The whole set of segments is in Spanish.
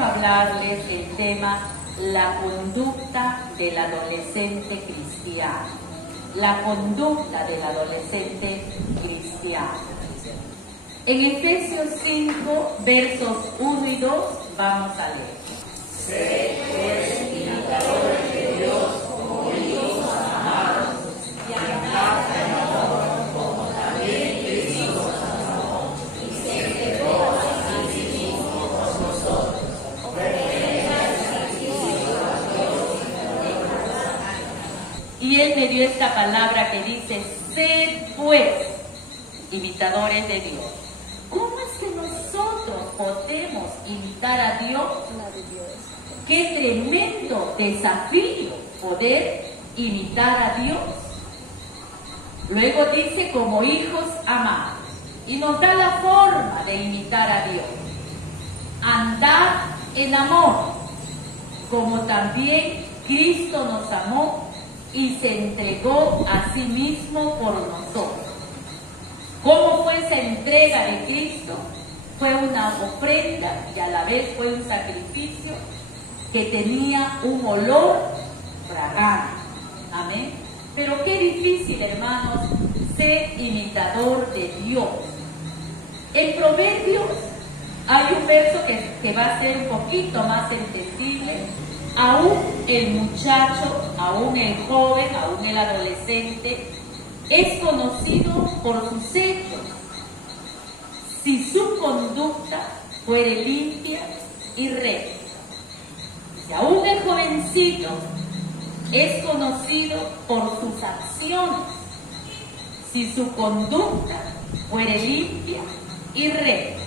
quiero hablarles del tema la conducta del adolescente cristiano. La conducta del adolescente cristiano. En Efesios 5, versos 1 y 2, vamos a leer. Sed pues imitadores de Dios como hijos amados, y andad en amor como también Cristo nos amó, y se entregó a sí mismo por nosotros, ofrenda y sacrificio a Dios y Él me dio esta palabra que dice, sed pues imitadores de Dios. ¿Cómo es que nosotros podemos imitar a Dios? Qué tremendo desafío poder imitar a Dios. Luego dice como hijos amados y nos da la forma de imitar a Dios. Andad en amor, como también Cristo nos amó y se entregó a sí mismo por nosotros. ¿Cómo fue esa entrega de Cristo? Fue una ofrenda y a la vez fue un sacrificio que tenía un olor fragante. Amén. Pero qué difícil, hermanos, ser imitador de Dios. En Proverbios hay un verso que va a ser un poquito más entendible. Aún el muchacho, aún el joven, aún el adolescente, es conocido por sus hechos. Si su conducta fuere limpia y recta. Si aún el jovencito es conocido por sus acciones, si su conducta fuere limpia y recta.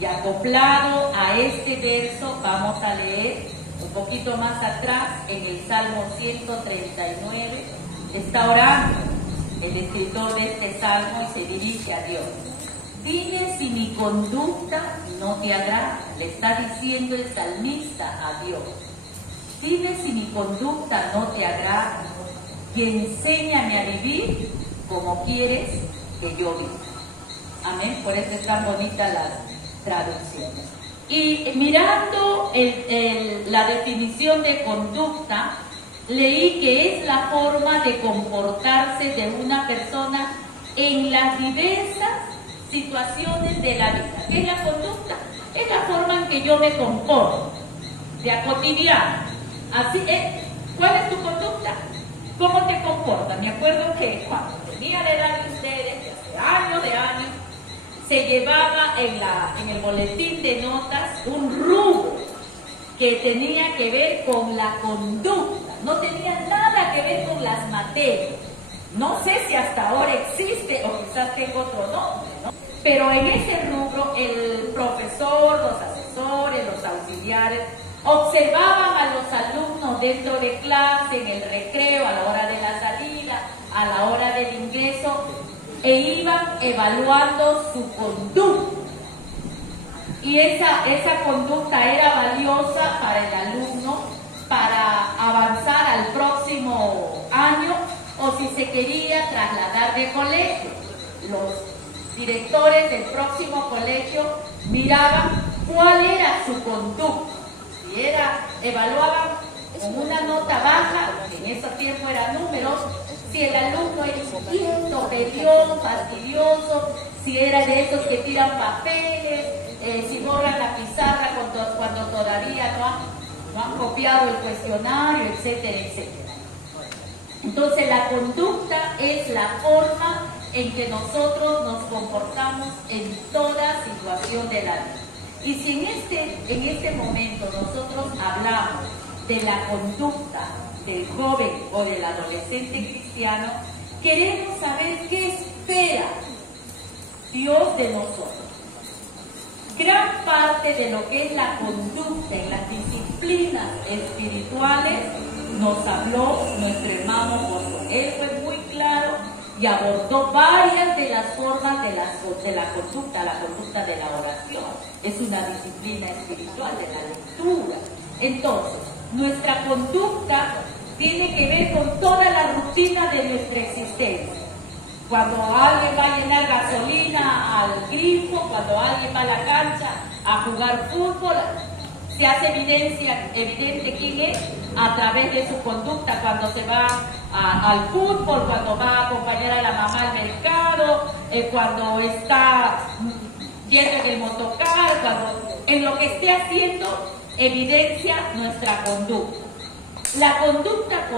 Y acoplado a este verso vamos a leer un poquito más atrás en el Salmo 139, está orando el escritor de este salmo y se dirige a Dios. Dime si mi conducta no te agrada, le está diciendo el salmista a Dios. Dime si mi conducta no te agrada y enséñame a vivir como quieres que yo viva. Amén, por eso es tan bonita las traducciones. Y mirando la definición de conducta, leí que es la forma de comportarse de una persona en las diversas situaciones de la vida. ¿Qué es la conducta? Es la forma en que yo me comporto, de a cotidiano. Así es. ¿Cuál es tu conducta? ¿Cómo te comportas? Me acuerdo que cuando tenía la edad de ustedes, de hace años, se llevaba en el boletín de notas un rubro que tenía que ver con la conducta, no tenía nada que ver con las materias. No sé si hasta ahora existe o quizás tenga otro nombre, ¿no? Pero en ese rubro el profesor, los asesores, los auxiliares observaban a los alumnos dentro de clase, en el recreo, a la hora de la salida, a la hora del ingreso, e iban evaluando su conducta. Y esa conducta era valiosa para el alumno para avanzar al próximo año o si se quería trasladar de colegio. Los directores del próximo colegio miraban cuál era su conducta. Si evaluaban con una nota baja, en ese tiempo eran números, si el alumno era inquieto, peleón, fastidioso, si era de esos que tiran papeles, si borran la pizarra cuando todavía no han copiado el cuestionario, etcétera, etcétera. Entonces la conducta es la forma en que nosotros nos comportamos en toda situación de la vida. Y si en este momento nosotros hablamos de la conducta del joven o del adolescente cristiano, queremos saber qué espera Dios de nosotros. Gran parte de lo que es la conducta en las disciplinas espirituales nos habló nuestro hermano José. Él fue muy claro y abordó varias de las formas de la conducta de la oración. Es una disciplina espiritual de la lectura. Entonces, nuestra conducta tiene que ver con toda la rutina de nuestra existencia. Cuando alguien va a llenar gasolina al grifo, cuando alguien va a la cancha a jugar fútbol, se hace evidente quién es a través de su conducta cuando se va al fútbol, cuando va a acompañar a la mamá al mercado, cuando está yendo en el motocar, cuando en lo que esté haciendo evidencia nuestra conducta. La conducta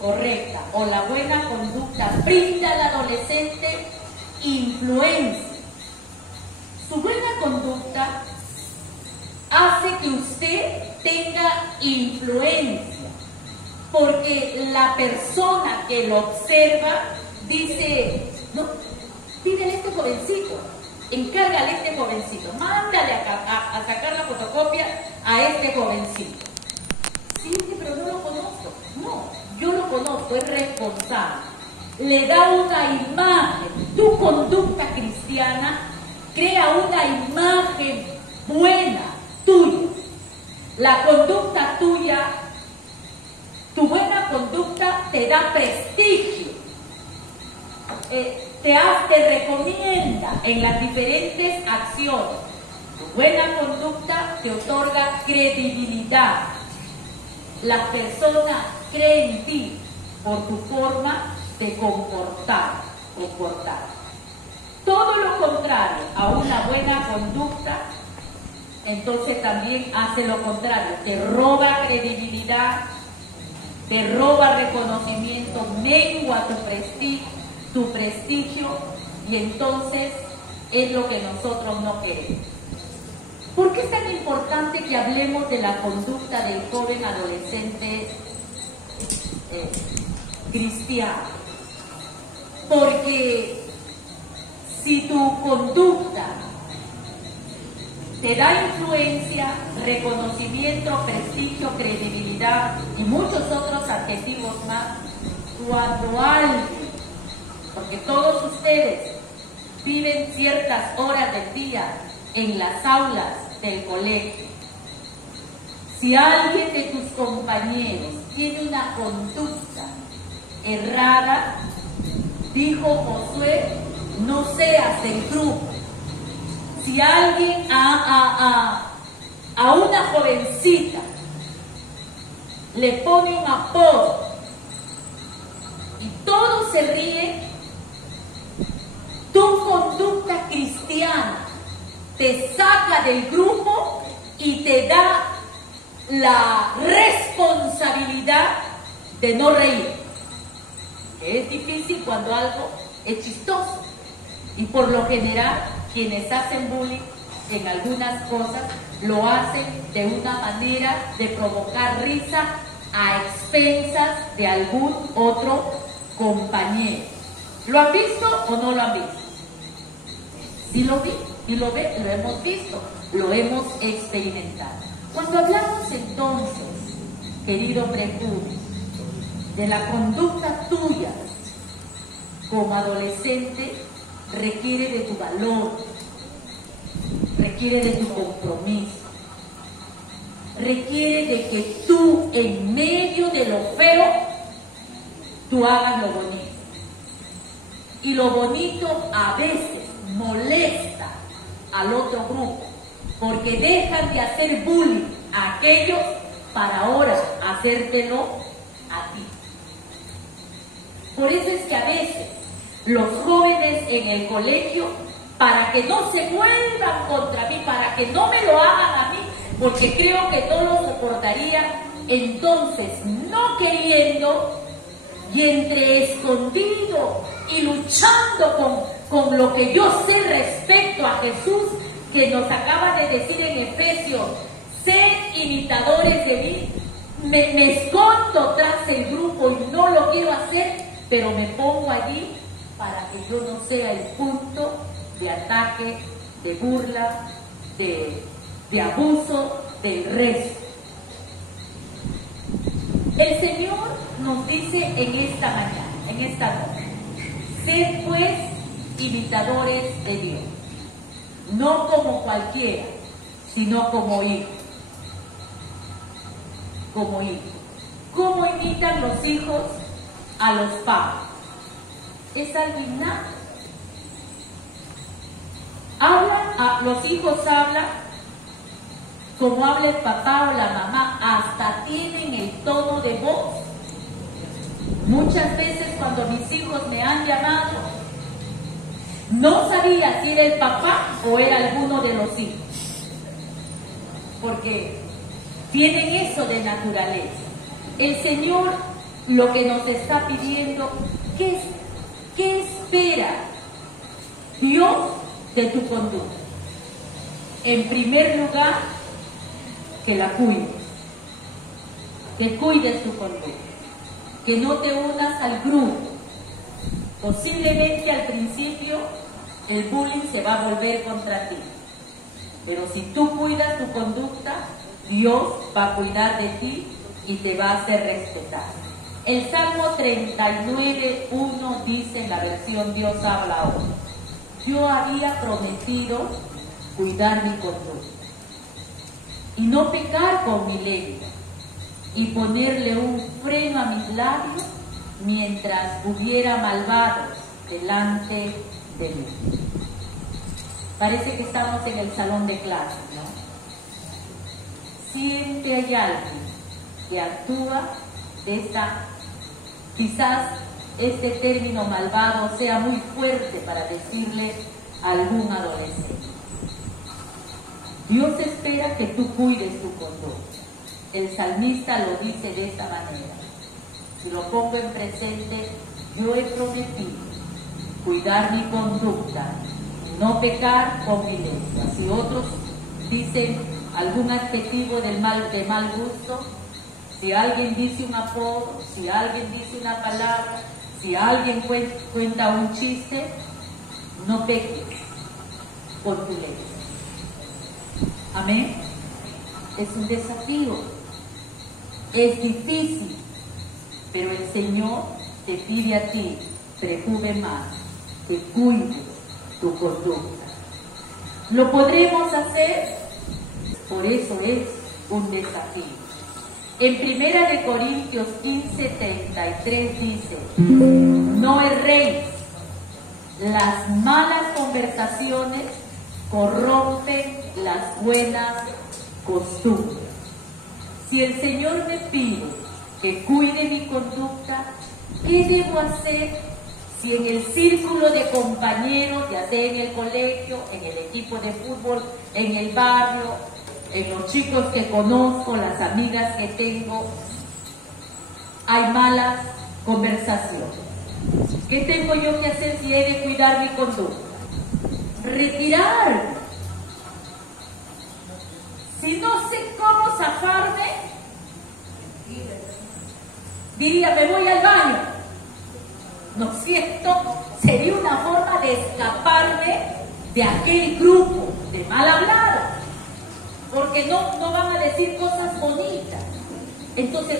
correcta o la buena conducta brinda al adolescente influencia. Su buena conducta hace que usted tenga influencia, porque la persona que lo observa dice, no, pídele a este jovencito, encárgale a este jovencito, mándale a sacar la fotocopia a este jovencito. Sí, pero no lo conozco. No, yo lo conozco, es responsable. Le da una imagen. Tu conducta cristiana crea una imagen buena tuya. La conducta tuya, tu buena conducta te da prestigio. Te recomienda en las diferentes acciones. Tu buena conducta te otorga credibilidad. Las personas creen en ti por tu forma de comportar. Todo lo contrario a una buena conducta, entonces también hace lo contrario. Te roba credibilidad, te roba reconocimiento, mengua tu prestigio, y entonces es lo que nosotros no queremos. ¿Por qué es tan importante que hablemos de la conducta del joven adolescente cristiano? Porque si tu conducta te da influencia, reconocimiento, prestigio, credibilidad y muchos otros adjetivos más, cuando alguien, porque todos ustedes viven ciertas horas del día en las aulas del colegio, si alguien de tus compañeros tiene una conducta errada, dijo Josué, no seas del grupo. Si alguien a una jovencita le pone un apodo y todos se ríen, tu conducta cristiana te saca del grupo y te da la responsabilidad de no reír. Es difícil cuando algo es chistoso, y por lo general quienes hacen bullying en algunas cosas lo hacen de una manera de provocar risa a expensas de algún otro compañero. ¿Lo han visto o no lo han visto? Sí lo vi, y lo ve, lo hemos visto, lo hemos experimentado. Cuando hablamos entonces, querido prejuicio, de la conducta tuya como adolescente, requiere de tu valor, requiere de tu compromiso, requiere de que tú, en medio de lo feo, tú hagas lo bonito. Y lo bonito a veces molesta al otro grupo, porque dejan de hacer bullying a aquellos para ahora hacértelo a ti. Por eso es que a veces los jóvenes en el colegio, para que no se vuelvan contra mí, para que no me lo hagan a mí, porque creo que no lo soportaría, entonces no queriendo y entre escondido y luchando con lo que yo sé respecto a Jesús, que nos acaba de decir en Efesios, sed imitadores de mí, me escondo tras el grupo y no lo quiero hacer, pero me pongo allí para que yo no sea el punto de ataque, de burla, de abuso del resto. El Señor nos dice en esta mañana, en esta noche, sed pues imitadores de Dios, no como cualquiera, sino como hijos. Como hijos. ¿Cómo imitan los hijos a los padres? Es algo innato. Los hijos hablan como habla el papá o la mamá, hasta tienen el tono de voz. Muchas veces cuando mis hijos me han llamado, no sabía si era el papá o era alguno de los hijos, porque tienen eso de naturaleza. El Señor lo que nos está pidiendo, ¿qué espera Dios de tu conducta? En primer lugar, que la cuides, que cuides tu conducta, que no te unas al grupo. Posiblemente al principio el bullying se va a volver contra ti, pero si tú cuidas tu conducta, Dios va a cuidar de ti y te va a hacer respetar. El Salmo 39:1 dice en la versión Dios habla hoy: yo había prometido cuidar mi conducta y no pecar con mi lengua y ponerle un freno a mis labios mientras hubiera malvados delante de mí. Parece que estamos en el salón de clases, ¿no? Siempre hay alguien que actúa de esta, quizás este término malvado sea muy fuerte para decirle a algún adolescente. Dios espera que tú cuides tu conducta. El salmista lo dice de esta manera. Si lo pongo en presente, yo he prometido cuidar mi conducta, no pecar con mi lengua. Si otros dicen algún adjetivo de mal gusto, si alguien dice un apodo, si alguien dice una palabra, si alguien cuenta un chiste, no peques con tu lengua. Amén. Es un desafío, es difícil, pero el Señor te pide a ti, preocupe más, que cuides tu conducta. ¿Lo podremos hacer? Por eso es un desafío. En 1 Corintios 15:33 dice: no erréis, las malas conversaciones corrompen las buenas costumbres. Si el Señor me pide que cuide mi conducta, ¿qué debo hacer si en el círculo de compañeros, ya sea en el colegio, en el equipo de fútbol, en el barrio, en los chicos que conozco, las amigas que tengo, hay malas conversaciones? ¿Qué tengo yo que hacer si he de cuidar mi conducta? Retirarme. Si no sé cómo zafarme, diría, me voy al baño. ¿No es cierto? Sería una forma de escaparme de aquel grupo de mal hablados, porque no van a decir cosas bonitas. Entonces,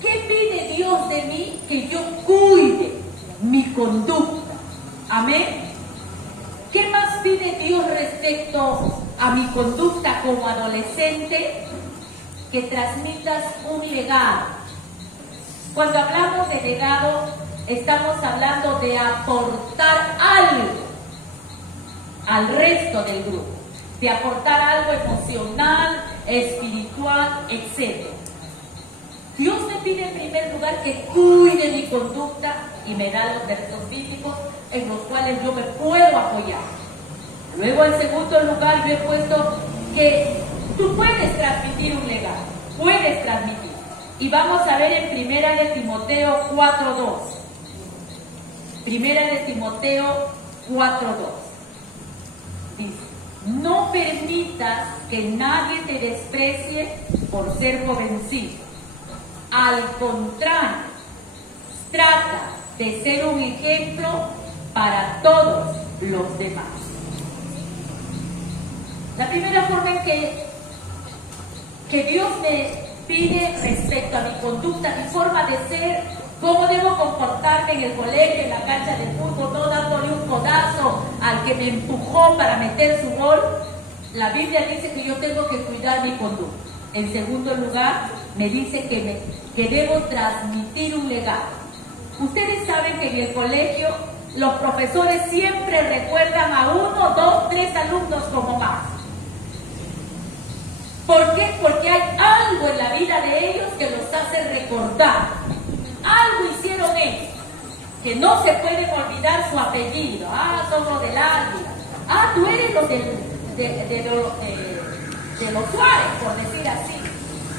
¿qué pide Dios de mí? Que yo cuide mi conducta. Amén. ¿Qué más pide Dios respecto a mi conducta como adolescente? Que transmitas un legado. Cuando hablamos de legado, estamos hablando de aportar algo al resto del grupo, de aportar algo emocional, espiritual, etc. Dios me pide en primer lugar que cuide mi conducta y me da los versos bíblicos en los cuales yo me puedo apoyar. Luego, en segundo lugar, yo he puesto que tú puedes transmitir un legado, puedes transmitir. Y vamos a ver en 1 Timoteo 4:2. 1 Timoteo 4:2. Dice: no permitas que nadie te desprecie por ser jovencito. Al contrario, trata de ser un ejemplo para todos los demás. La primera forma en que Dios me pide respecto a mi conducta, mi forma de ser, cómo debo comportarme en el colegio, en la cancha de fútbol, no dándole un codazo al que me empujó para meter su gol. La Biblia dice que yo tengo que cuidar mi conducta. En segundo lugar, me dice que debo transmitir un legado. Ustedes saben que en el colegio los profesores siempre recuerdan a 1, 2, 3 alumnos como más. ¿Por qué? Porque hay algo en la vida de ellos que los hace recordar. Algo hicieron ellos, que no se pueden olvidar su apellido. Ah, son los del Águila. Ah, tú eres los de los Suárez, por decir así.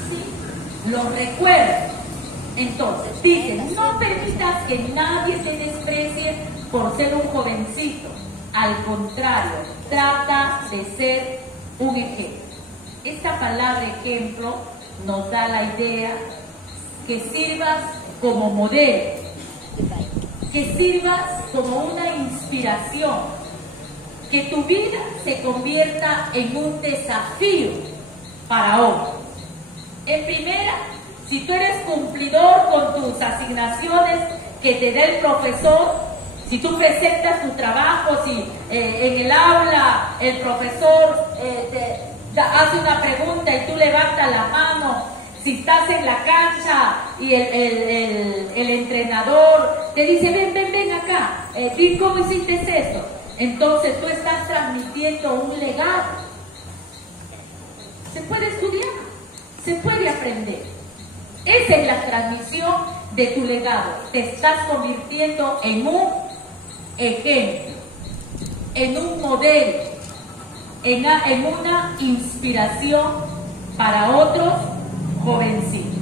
¿Sí? Los recuerdan. Entonces, dicen, no permitas que nadie te desprecie por ser un jovencito. Al contrario, trata de ser un ejemplo. Esta palabra ejemplo nos da la idea que sirvas como modelo, que sirvas como una inspiración, que tu vida se convierta en un desafío para otros. En primera, si tú eres cumplidor con tus asignaciones que te da el profesor, si tú presentas tu trabajo, si en el aula el profesor hace una pregunta y tú levantas la mano, si estás en la cancha y el entrenador te dice, ven acá, di cómo hiciste eso, entonces tú estás transmitiendo un legado. Se puede estudiar, se puede aprender. Esa es la transmisión de tu legado. Te estás convirtiendo en un ejemplo, en un modelo, en una inspiración para otros jovencitos.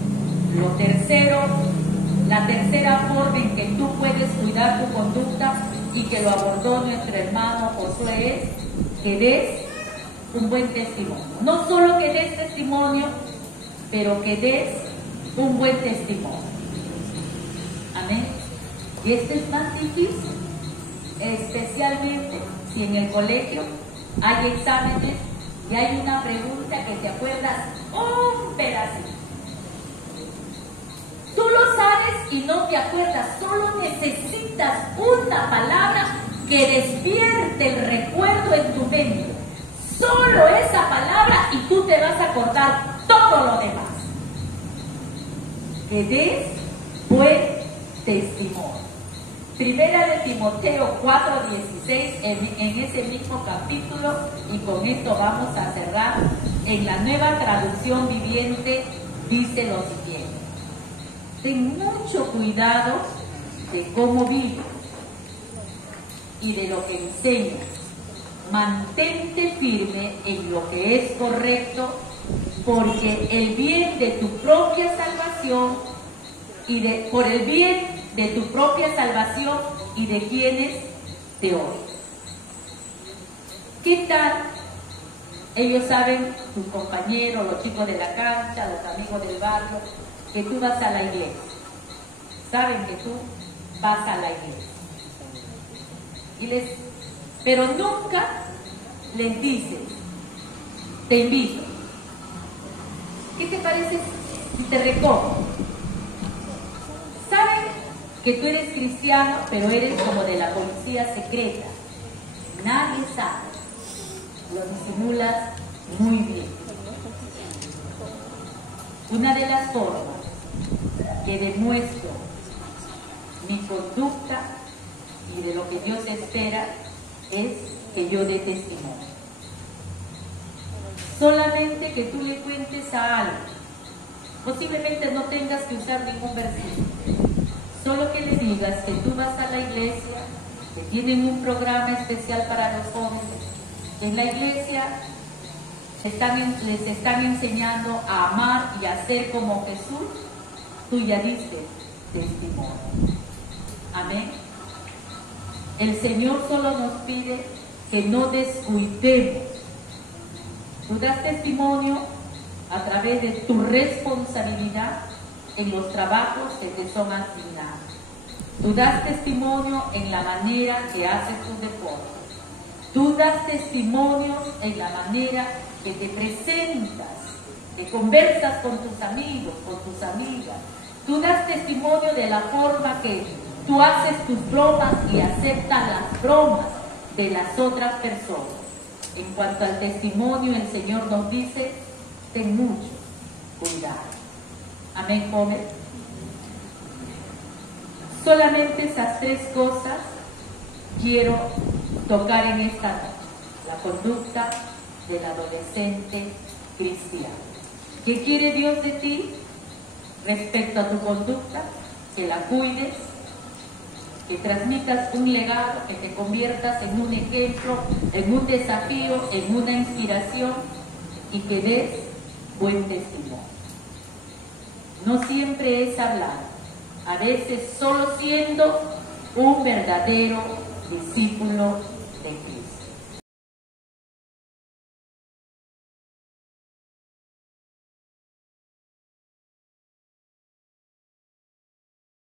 La tercera forma en que tú puedes cuidar tu conducta y que lo abordó nuestro hermano Josué es que des un buen testimonio. No solo que des testimonio, pero que des un buen testimonio. Amén. Y esto es más difícil, especialmente si en el colegio hay exámenes y hay una pregunta que te acuerdas un pedacito. Tú lo sabes y no te acuerdas, solo necesitas una palabra que despierte el recuerdo en tu mente. Solo esa palabra y tú te vas a acordar todo lo demás. Que des buen testimonio. Primera de Timoteo 4:16, en ese mismo capítulo, y con esto vamos a cerrar, en la Nueva Traducción Viviente dice lo siguiente: ten mucho cuidado de cómo vives y de lo que enseñas. Mantente firme en lo que es correcto, porque el bien de tu propia salvación por el bien de tu propia salvación y de quienes te odian. ¿Qué tal? Ellos saben, tus compañeros, los chicos de la cancha, los amigos del barrio, que tú vas a la iglesia. Saben que tú vas a la iglesia. Pero nunca les dices, te invito. ¿Qué te parece si te recojo? Saben que tú eres cristiano, pero eres como de la policía secreta. Nadie sabe. Lo disimulas muy bien. Una de las formas que demuestro mi conducta y de lo que Dios espera es que yo dé testimonio. Solamente que tú le cuentes a alguien. Posiblemente no tengas que usar ningún versículo. Solo que les digas que tú vas a la iglesia, que tienen un programa especial para los jóvenes. En la iglesia les están enseñando a amar y a ser como Jesús. Tú ya diste testimonio. Amén. El Señor solo nos pide que no descuidemos. Tú das testimonio a través de tu responsabilidad en los trabajos que te son asignados. Tú das testimonio en la manera que haces tu deporte. Tú das testimonio en la manera que te presentas, que conversas con tus amigos, con tus amigas. Tú das testimonio de la forma que tú haces tus bromas y aceptas las bromas de las otras personas. En cuanto al testimonio, el Señor nos dice, ten mucho cuidado. Amén, joven. Solamente esas tres cosas quiero tocar en esta noche. La conducta del adolescente cristiano. ¿Qué quiere Dios de ti? Respecto a tu conducta, que la cuides, que transmitas un legado, que te conviertas en un ejemplo, en un desafío, en una inspiración y que des buen testimonio. No siempre es hablar, a veces solo siendo un verdadero discípulo de Cristo.